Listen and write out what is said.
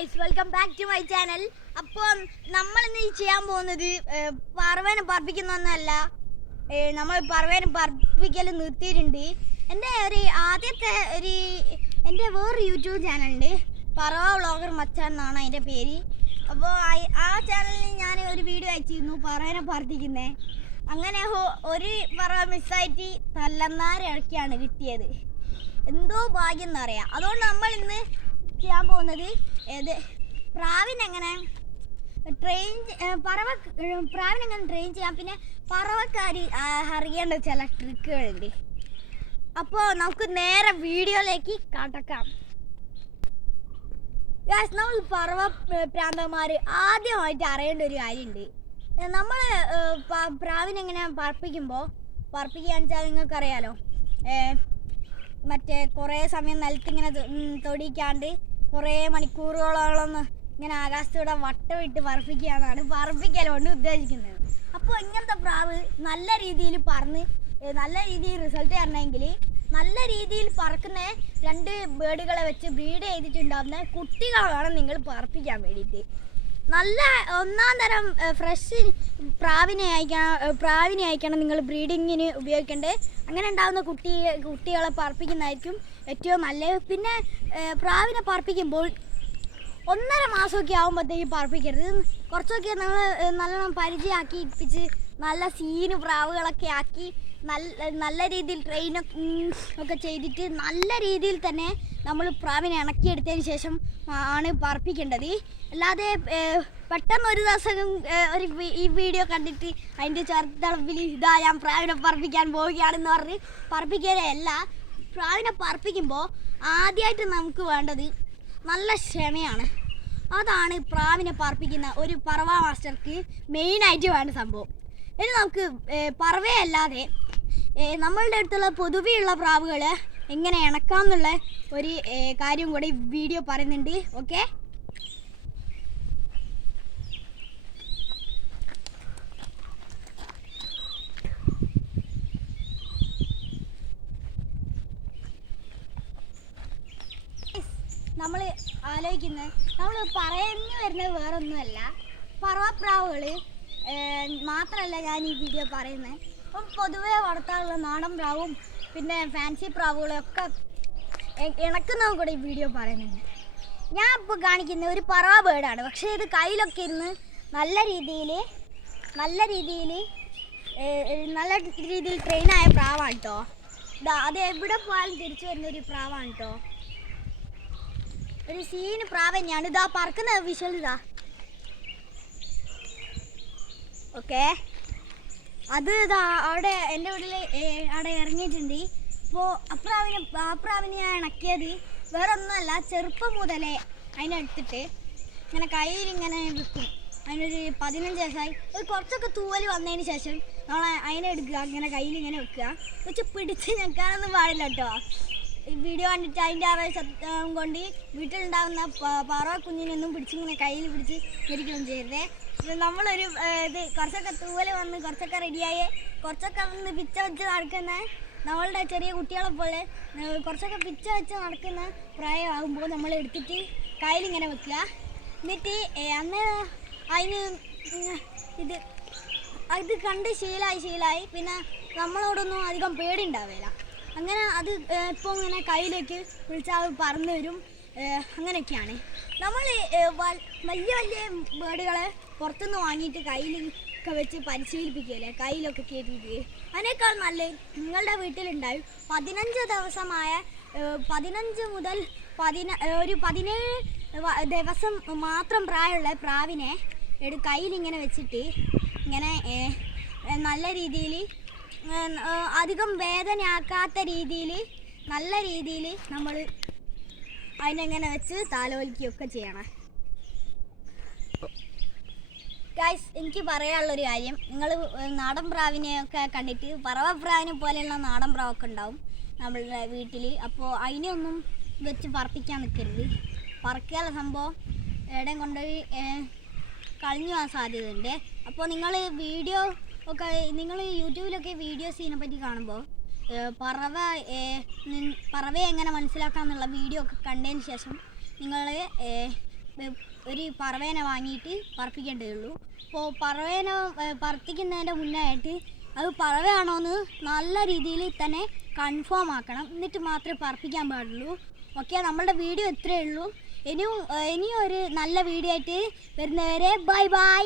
Guys, welcome back to my channel. അപ്പോൾ നമ്മൾ ഇന്ന് ചെയ്യാൻ പോകുന്നത് പറവേനെ പറപ്പിക്കുന്നൊന്നല്ല. നമ്മൾ പറവേനെ പറപ്പിക്കൽ നിർത്തിയിട്ടുണ്ട്. എൻ്റെ എൻ്റെ വേറൊരു യൂട്യൂബ് ചാനലുണ്ട്, പറവ വ്ളോഗർ മച്ചാൻ എന്നാണ് അതിൻ്റെ പേര്. അപ്പോൾ ആ ചാനലിൽ ഞാൻ ഒരു വീഡിയോ അയച്ചിരുന്നു പറവേനെ പറപ്പിക്കുന്നത്. അങ്ങനെ ഒരു പറവ മിസ്സായിട്ട് തല്ലന്നാരെ ഇറക്കിയാണ് കിട്ടിയത്. എന്തോ ഭാഗ്യം എന്നറിയാം. അതുകൊണ്ട് നമ്മൾ ഇന്ന് ചെയ്യാൻ പോകുന്നത് പ്രാവിനെങ്ങനെ ട്രെയിൻ ചെയ്യാം, പിന്നെ പറവക്കാർ അറിയേണ്ട ചില ട്രിക്കുകളുണ്ട്. അപ്പോൾ നമുക്ക് നേരെ വീഡിയോയിലേക്ക് കടക്കാം. നമ്മൾ പറവ പ്രാന്തന്മാർ ആദ്യമായിട്ട് അറിയേണ്ട ഒരു കാര്യമുണ്ട്. നമ്മൾ പ്രാവിനെങ്ങനെ പറപ്പിക്കുകയാണെന്ന് വെച്ചാൽ നിങ്ങൾക്കറിയാലോ, മറ്റേ കുറേ സമയം നിലത്തിങ്ങനെ തൊടിക്കാണ്ട് കുറേ മണിക്കൂറുകളോളം ഇങ്ങനെ ആകാശത്തൂടെ വട്ടമിട്ട് പറപ്പിക്കുകയാണ് പറപ്പിക്കൽ കൊണ്ട് ഉദ്ദേശിക്കുന്നത്. അപ്പോൾ ഇങ്ങനത്തെ പ്രാവ് നല്ല രീതിയിൽ പറന്ന് നല്ല രീതിയിൽ റിസൾട്ട് തരണമെങ്കിൽ നല്ല രീതിയിൽ പറക്കുന്ന രണ്ട് ബേഡുകളെ വെച്ച് ബ്രീഡ് ചെയ്തിട്ടുണ്ടാകുന്ന കുട്ടികളെ വേണം നിങ്ങൾ പറപ്പിക്കാൻ വേണ്ടിയിട്ട്. നല്ല ഒന്നാം തരം ഫ്രഷ് പ്രാവിനെ അയക്കണം നിങ്ങൾ ബ്രീഡിങ്ങിന് ഉപയോഗിക്കേണ്ടത്. അങ്ങനെ ഉണ്ടാകുന്ന കുട്ടികളെ പറപ്പിക്കുന്നതായിരിക്കും ഏറ്റവും നല്ലത്. പിന്നെ പ്രാവിനെ പറപ്പിക്കുമ്പോൾ 1.5 മാസമൊക്കെ ആകുമ്പോഴത്തേക്കും പറപ്പിക്കരുത്. കുറച്ചൊക്കെ നമ്മൾ നല്ലോണം പരിചയമാക്കി ഇപ്പിച്ച് നല്ല സീന് പ്രാവുകളൊക്കെ ആക്കി നല്ല രീതിയിൽ ട്രെയിനൊക്കെ ചെയ്തിട്ട് നല്ല രീതിയിൽ തന്നെ നമ്മൾ പ്രാവിനെ ഇണക്കിയെടുത്തതിന് ശേഷം ആണ് പറപ്പിക്കേണ്ടത്. അല്ലാതെ പെട്ടെന്ന് ഒരു ദിവസം ഈ വീഡിയോ കണ്ടിട്ട് അതിൻ്റെ ചെറുതളവിൽ ഞാൻ പ്രാവിനെ പറപ്പിക്കാൻ പോവുകയാണെന്ന് പറഞ്ഞ് പറപ്പിക്കുകയല്ല. പ്രാവിനെ പറപ്പിക്കുമ്പോൾ ആദ്യമായിട്ട് നമുക്ക് വേണ്ടത് നല്ല ക്ഷമയാണ്. അതാണ് പ്രാവിനെ പറപ്പിക്കുന്ന ഒരു പറവ മാസ്റ്റർക്ക് മെയിനായിട്ട് വേണ്ട സംഭവം. ഇനി നമുക്ക് പറവയല്ലാതെ നമ്മളുടെ അടുത്തുള്ള പൊതുവെയുള്ള പ്രാവുകൾ എങ്ങനെ ഇണക്കാം എന്നുള്ള ഒരു കാര്യം കൂടി വീഡിയോ പറയുന്നുണ്ട്. ഓക്കെ, നമ്മൾ ആലോചിക്കുന്നത് നമ്മൾ പറഞ്ഞു വരുന്നത് വേറൊന്നുമല്ല, പറവപ്രാവുകൾ മാത്രമല്ല ഞാൻ ഈ വീഡിയോ പറയുന്നത്. അപ്പം പൊതുവേ വളർത്താനുള്ള നാടൻ പ്രാവും പിന്നെ ഫാൻസി പ്രാവുകളൊക്കെ ഇണക്കുന്നതും കൂടെ ഈ വീഡിയോ പറയുന്നുണ്ട്. ഞാൻ ഇപ്പോൾ കാണിക്കുന്ന ഒരു പറവ ബേർഡാണ്, പക്ഷേ ഇത് കയ്യിലൊക്കെ ഇരുന്ന് നല്ല രീതിയിൽ ട്രെയിനായ പ്രാവാണ് കേട്ടോ. അത് എവിടെ പോയാലും തിരിച്ചു വരുന്നൊരു പ്രാവാണ് കേട്ടോ. ഒരു സീന് പ്രാവ് തന്നെയാണ്. ഇതാ പറക്കുന്ന വിഷ്വൽ ഇതാ. ഓക്കെ, അത് ഇതാ അവിടെ എൻ്റെ വീട്ടിൽ അവിടെ ഇറങ്ങിയിട്ടുണ്ട്. അപ്പോൾ ആ പ്രാവിനെ ഞാൻ ഇണക്കിയത് വേറെ ഒന്നുമല്ല, ചെറുപ്പം മുതലേ അതിനെടുത്തിട്ട് ഇങ്ങനെ കയ്യിലിങ്ങനെ വെക്കും. അതിനൊരു 15 ദിവസമായി ഒരു കുറച്ചൊക്കെ തൂവൽ വന്നതിന് ശേഷം നമ്മൾ അതിനെടുക്കുക, ഇങ്ങനെ കയ്യിലിങ്ങനെ വെക്കുക. വെച്ച് പിടിച്ച് ഞെക്കാനൊന്നും പാടില്ല കേട്ടോ. ഈ വീഡിയോ കണ്ടിട്ട് അതിൻ്റെ ആവേശം കൊണ്ട് വീട്ടിലുണ്ടാകുന്ന പറവ കുഞ്ഞിനൊന്നും പിടിച്ചിങ്ങനെ കയ്യിൽ പിടിച്ച് ഇരിക്കുകയും ചെയ്യരുതേ. നമ്മളൊരു കുറച്ചൊക്കെ തൂവല് വന്ന് കുറച്ചൊക്കെ റെഡിയായി കുറച്ചൊക്കെ വന്ന് പിച്ച വെച്ച് നടക്കുന്ന നമ്മളുടെ ചെറിയ കുട്ടികളെ പോലെ കുറച്ചൊക്കെ പിച്ച വെച്ച് നടക്കുന്ന പ്രായമാകുമ്പോൾ നമ്മൾ എടുത്തിട്ട് കയ്യിലിങ്ങനെ വെക്കുക. എന്നിട്ട് അന്ന് അതിന് ഇത് കണ്ട് ശീലമായി പിന്നെ നമ്മളോടൊന്നും അധികം പേടി ഉണ്ടാവില്ല. അങ്ങനെ അത് ഇപ്പോൾ ഇങ്ങനെ കയ്യിലേക്ക് വിളിച്ചാൽ പറന്നു വരും. അങ്ങനെയൊക്കെയാണ് നമ്മൾ വലിയ ബേഡുകളെ പുറത്തുനിന്ന് വാങ്ങിയിട്ട് കയ്യിലൊക്കെ വെച്ച് പരിശീലിപ്പിക്കുകയല്ലേ, കയ്യിലൊക്കെ കയറ്റിയിട്ട്. അതിനേക്കാൾ നല്ലത് നിങ്ങളുടെ വീട്ടിലുണ്ടാവും 15 ദിവസമായ 15 മുതൽ ഒരു 17 ദിവസം മാത്രം പ്രായമുള്ള പ്രാവിനെ കയ്യിലിങ്ങനെ വെച്ചിട്ട് ഇങ്ങനെ നല്ല രീതിയിൽ അധികം വേദനയാക്കാത്ത രീതിയിൽ നല്ല രീതിയിൽ നമ്മൾ അതിനെങ്ങനെ വെച്ച് താലോലിക്കുകയൊക്കെ ചെയ്യണം. ഗൈസ്, എനിക്ക് പറയാനുള്ളൊരു കാര്യം, നിങ്ങൾ നാടൻ പ്രാവിനെയൊക്കെ കണ്ടിട്ട് പറവ പ്രാവിനെ പോലെയുള്ള നാടൻ പ്രാവൊക്കെ ഉണ്ടാവും നമ്മളുടെ വീട്ടിൽ. അപ്പോൾ അതിനെയൊന്നും വെച്ച് പറപ്പിക്കാൻ നിൽക്കരുത്. പറക്കാനുള്ള സംഭവം എവിടെയും കൊണ്ടുപോയി കളഞ്ഞു പോകാൻ സാധ്യതയുണ്ട്. അപ്പോൾ നിങ്ങൾ യൂട്യൂബിലൊക്കെ വീഡിയോസ് ഇതിനെപ്പറ്റി കാണുമ്പോൾ പറവയെ എങ്ങനെ മനസ്സിലാക്കാമെന്നുള്ള വീഡിയോ ഒക്കെ കണ്ടതിന് ശേഷം നിങ്ങൾ ഒരു പറവേനെ വാങ്ങിയിട്ട് പറപ്പിക്കേണ്ടതുള്ളൂ. അപ്പോൾ പറവേനെ പറപ്പിക്കുന്നതിൻ്റെ മുന്നായിട്ട് അത് പറവയാണോയെന്ന് നല്ല രീതിയിൽ തന്നെ കൺഫേം ആക്കണം. എന്നിട്ട് മാത്രമേ പറപ്പിക്കാൻ പാടുള്ളൂ. ഓക്കെ, നമ്മളുടെ വീഡിയോ ഇത്രയേ ഉള്ളൂ. ഇനിയും ഒരു നല്ല വീഡിയോ ആയിട്ട് വരുന്നവരെ ബൈ ബൈ.